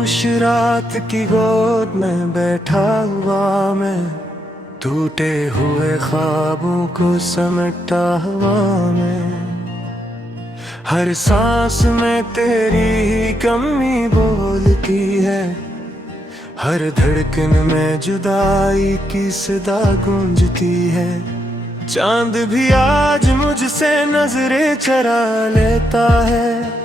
खामोश रात की गोद में बैठा हुआ मैं, टूटे हुए ख्वाबों को समेटा हवा में। हर सांस में तेरी ही कमी बोलती है, हर धड़कन में जुदाई की सदा गूंजती है। चांद भी आज मुझसे नजरें चरा लेता है,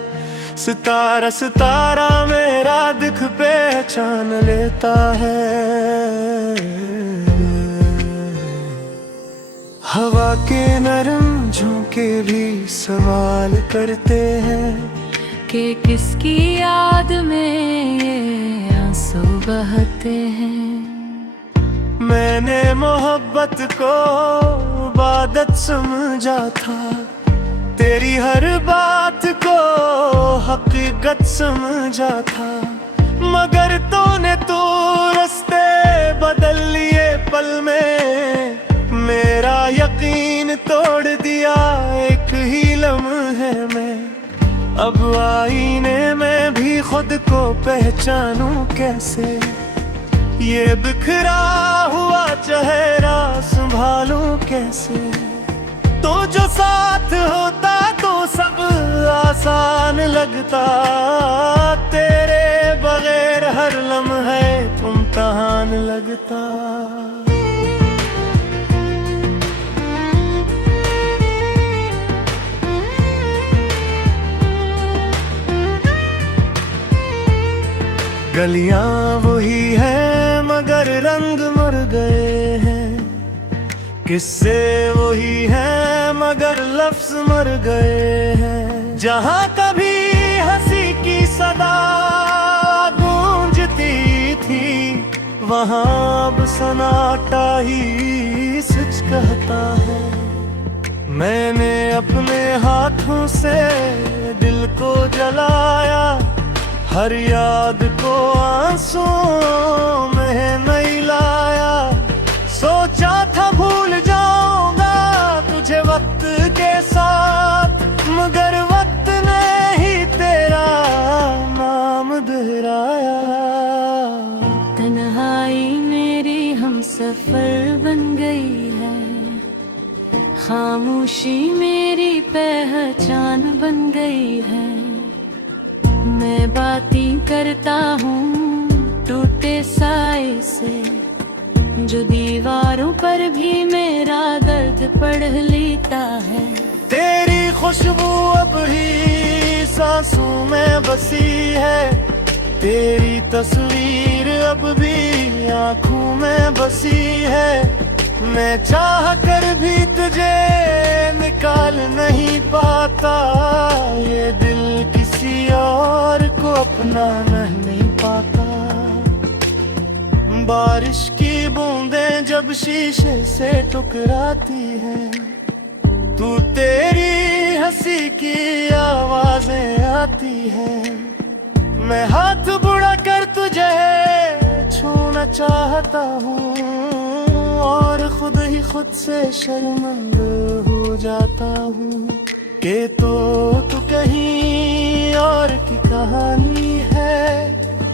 सितारा सितारा मेरा दिख पहचान लेता है। हवा के नरम झोंके भी सवाल करते हैं कि किसकी याद में ये आंसू बहते हैं। मैंने मोहब्बत को इबादत समझा था, तेरी हर बात को हकीकत समझा था। मगर तूने तो रास्ते बदल लिए पल में, मेरा यकीन तोड़ दिया एक ही लम्हे में। अब आईने में भी खुद को पहचानूं कैसे, ये बिखरा हुआ चेहरा संभालूं कैसे। तो जो साथ होता तो सब आसान लगता, तेरे बगैर हर लम्हे इम्तिहान लगता। गलियां वही हैं मगर रंग मर गए हैं, किस्से वही हैं मगर लफ्ज मर गए हैं। जहां कभी हंसी की सदा गूंजती थी, वहां अब सन्नाटा ही सच कहता है। मैंने अपने हाथों से दिल को जलाया, हर याद को आंसुओं में नहीं लाया। सोचा था भूल जाऊंगा तुझे वक्त के साथ, मगर वक्त ने ही तेरा नाम दोहराया। तन्हाई मेरी हमसफर बन गई है, खामोशी मेरी पहचान बन गई है। मैं बातें करता हूँ टूटे साए से, जो दीवारों पर भी मेरा दर्द पढ़ लेता है। तेरी खुशबू अब ही सांसों में बसी है, तेरी तस्वीर अब भी आँखों में बसी है। मैं चाह कर भी तुझे निकाल नहीं पाता, ये दिल किसी और को अपना नहीं पाता। बारिश की बूंदें जब शीशे से टकराती हैं, तू तेरी हंसी की आवाजें आती हैं। मैं हाथ बुड़ा कर तुझे छूना चाहता हूँ, और खुद ही खुद से शर्मिंदा हो जाता हूँ कि तू कहीं और की कहानी है,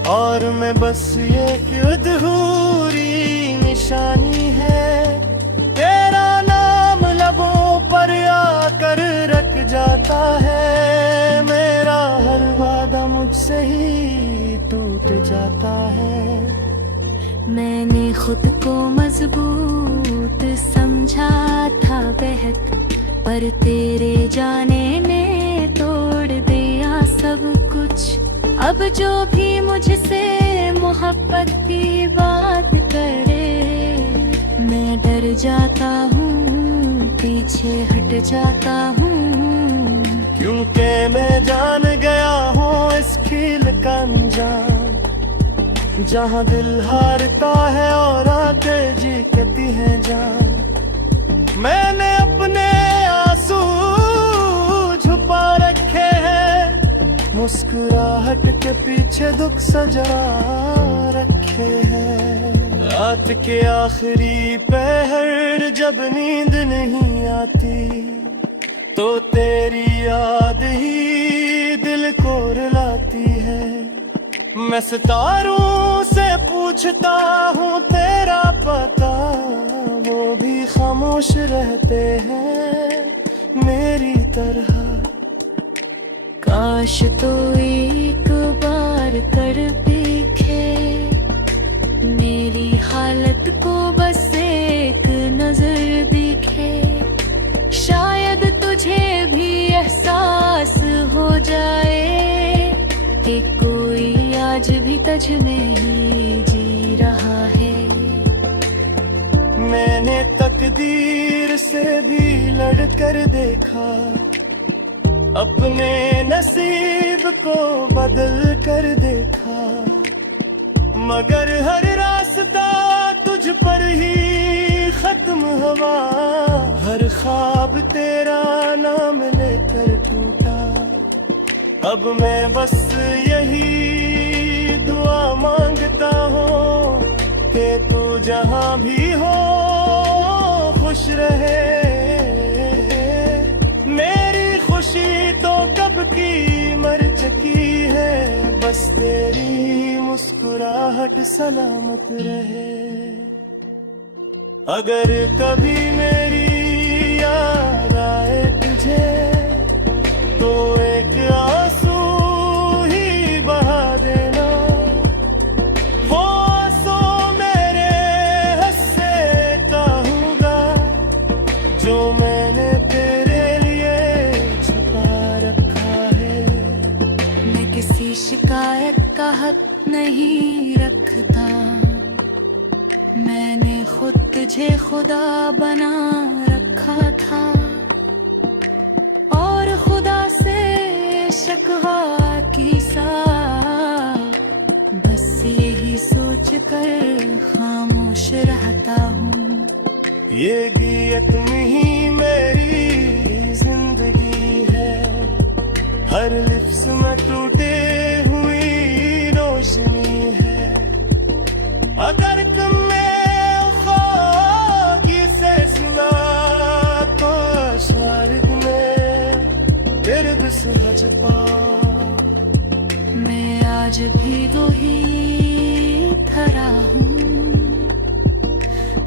और मैं बस ये अधूरी निशानी है। तेरा नाम लबों पर आकर रख जाता है, मेरा हर वादा मुझसे ही टूट जाता है। मैंने खुद को मजबूत समझा था बेहद, पर तेरे जाने ने तोड़ दिया सब कुछ। अब जो भी मुझसे मोहब्बत की बात करे, मैं डर जाता हूँ, पीछे हट जाता हूँ। क्योंकि मैं जान गया हूँ इस खेल का अंजाम, जहाँ दिल हारता है और आंखें जीतती हैं जान। मैंने अपने आंसू छुपा रखे हैं, मुस्कुराहट के पीछे दुख सजा रखे हैं। रात के आखिरी पहर जब नींद नहीं आती, तो तेरी याद ही दिल को रुलाती है। मैं सितारों से पूछता हूँ तेरा पता, वो भी खामोश रहते हैं मेरी तरह। काश तो एक बार कर देखे मेरी हालत को, बस एक नजर दिखे। शायद तुझे भी एहसास हो जाए कि कोई आज भी तुझ में ही जी रहा है। मैंने तकदीर से भी लड़कर देखा, अपने नसीब को बदल कर देखा, मगर हर रास्ता तुझ पर ही खत्म हुआ। हर ख्वाब तेरा नाम लेकर टूटा। अब मैं बस यही दुआ मांगता हूँ कि तू जहाँ भी हो खुश रहे। मेरी खुशी तो कब की मर चुकी है, बस तेरी मुस्कुराहट सलामत रहे। अगर कभी मेरी याद आए तुझे, तो एक आंसू ही बहा देना। वो आंसू मेरे हंसे कहूँगा, जो मैंने तेरे लिए छुपा रखा है। मैं किसी शिकायत का हक नहीं रखता, मैंने खुद तुझे खुदा बना रखा था, और खुदा से शकवा की सा बस यही सोच कर खामोश रहता हूँ। ये गीत ही मेरी जिंदगी है, हर लिफ्स में टूटे हुई रोशनी है। अगर तुमने खाकी से सुना, तो शारिक में दर्द सहज पा। मैं आज भी वही धरा हूँ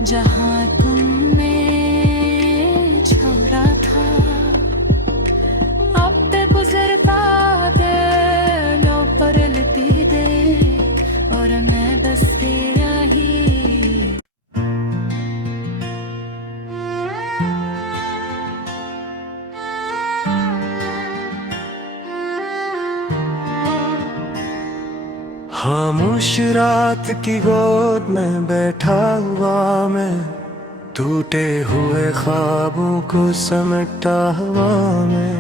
जहाँ तुमने छोड़ा था। अब ते गुजरता दिलों पर लिपि दे, और मैं बस तेरा ही। खामोश रात की गोद में बैठा हुआ मैं, टूटे हुए ख्वाबों को समेटा हवा में।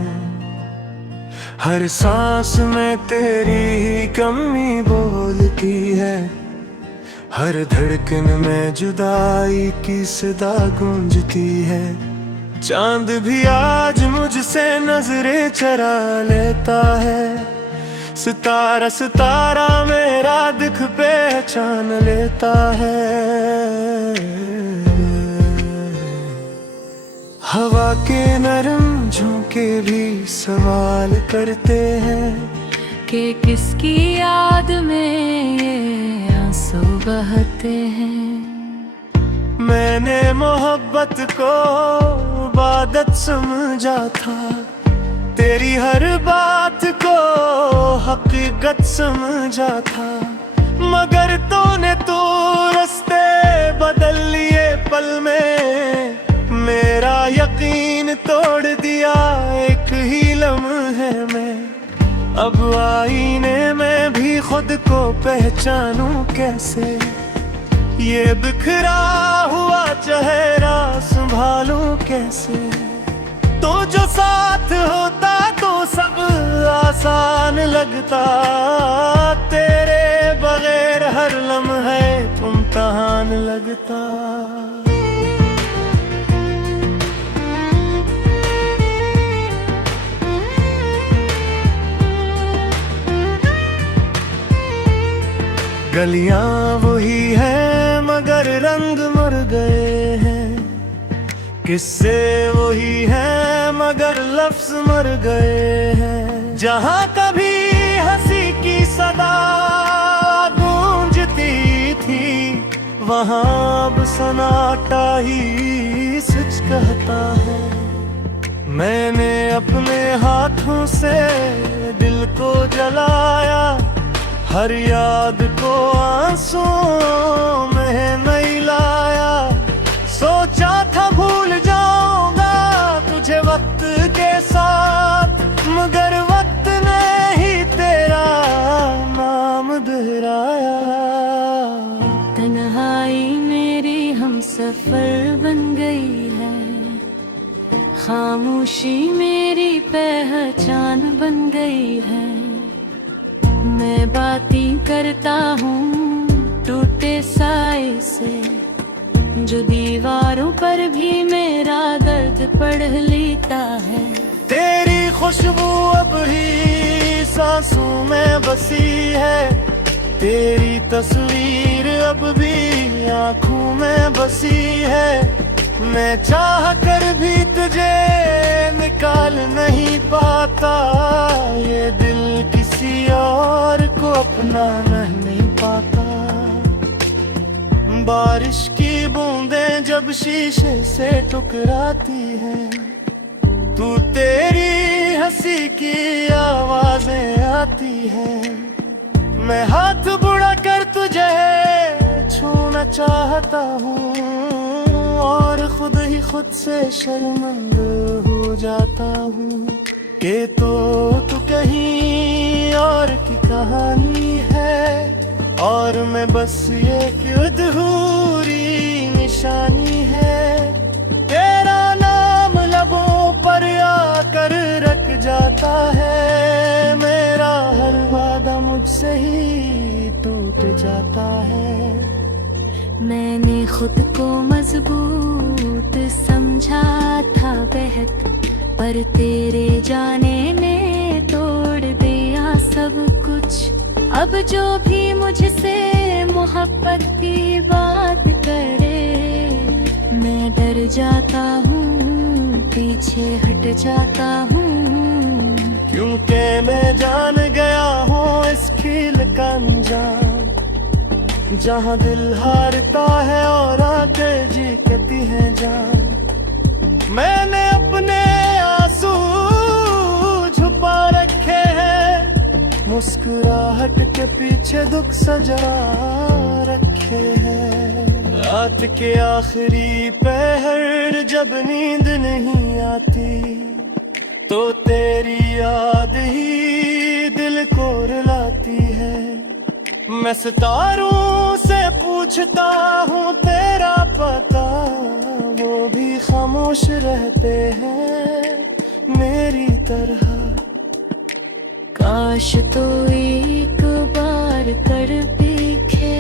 हर सांस में तेरी ही कमी बोलती है, हर धड़कन में जुदाई की सदा गूंजती है। चांद भी आज मुझसे नजरें चरा लेता है, सितारा सितारा मेरा दिख पहचान लेता है। हवा के नरम झोंके भी सवाल करते हैं कि किसकी याद में ये आंसू बहते हैं। मैंने मोहब्बत को इबादत समझा था, तेरी हर बात को हकीकत समझा था, मगर तूने तो रास्ते बदल लिए पल में। मेरा यकीन तोड़ दिया एक ही लम्हे में। अब आईने में भी खुद को पहचानूं कैसे, ये बिखरा हुआ चेहरा संभालूं कैसे। तो जो साथ होता तो सब आसान लगता, तेरे बगैर हर लम्हे इम्तिहान लगता। गलियां वही हैं मगर रंग मर गए हैं, किस्से वही हैं मगर लफ्ज मर गए हैं। जहां कभी हंसी की सदा वहाँ अब सन्नाटा ही सच कहता है। मैंने अपने हाथों से दिल को जलाया, हर याद को आंसुओं में नहीं लाया। सोचा था भूल जाऊंगा तुझे वक्त के साथ, मगर वक्त ने ही तेरा नाम दोहराया। तन्हाई मेरी हम सफर बन गई है, खामोशी मेरी पहचान बन गई है। मैं बातें करता हूँ टूटे साए से, जो दीवारों पर भी मेरा दर्द पढ़ लेता है। तेरी खुशबू अब ही सांसों में बसी है, तेरी तस्वीर अब भी आँखों में बसी है। मैं चाह कर भी तुझे निकाल नहीं पाता, ये दिल किसी और को अपना नहीं पाता। बारिश की बूंदें जब शीशे से टकराती हैं, तू तेरी हंसी की आवाजें आती हैं। मैं हाथ बुड़ा कर तुझे छूना चाहता हूँ, और खुद ही खुद से शर्मिंद हो जाता हूँ कि तू कहीं और की कहानी है, और मैं बस ये अधूरी निशानी है। तेरा नाम लबों पर आकर रख जाता है, मेरा हर वादा मुझसे ही टूट जाता है। मैंने खुद को मजबूत समझा था बेहद, पर तेरे जाने ने तोड़ दिया सब कुछ। अब जो भी मुझसे मोहब्बत की बात करे, मैं डर जाता हूँ, पीछे हट जाता हूँ। क्योंकि मैं जान गया हूँ इस खेल का अंजाम, जहाँ दिल हारता है और आंखें जीतती हैं जान। मैंने अपने आंसू छुपा रखे हैं, मुस्कुराहट के पीछे दुख सजा रखे हैं। रात के आखिरी पहर जब नींद नहीं आती, तो तेरी याद ही दिल को रुलाती है। मैं सितारों से पूछता हूँ तेरा पता, वो भी खामोश रहते हैं मेरी तरह। काश तो एक बार कर देखे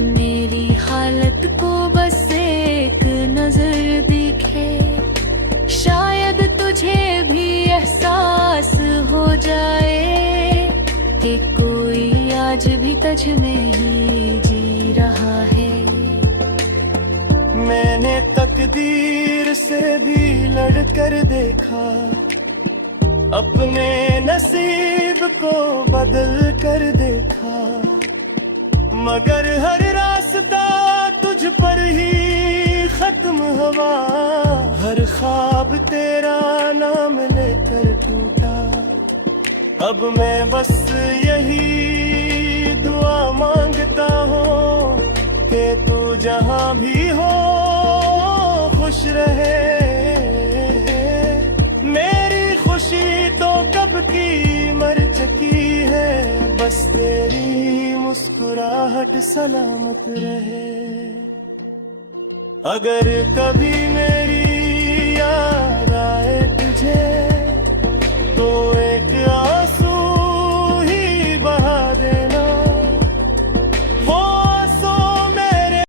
मेरी हालत को, बस एक नजर दिखे। शायद तुझे भी एहसास हो जाए कि कोई आज भी तुझ में ही जी रहा है। मैंने तकदीर से भी लड़कर देखा, अपने नसीब को बदल कर देखा, मगर हर रास्ता तुझ पर ही खत्म हुआ। हर ख्वाब तेरा नाम लेकर टूटा, अब मैं बस यही दुआ मांगता हूँ कि तू जहाँ भी हो खुश रहे। मेरी खुशी तो कब की मर चुकी है, बस तेरी मुस्कुराहट सलामत रहे। अगर कभी मेरी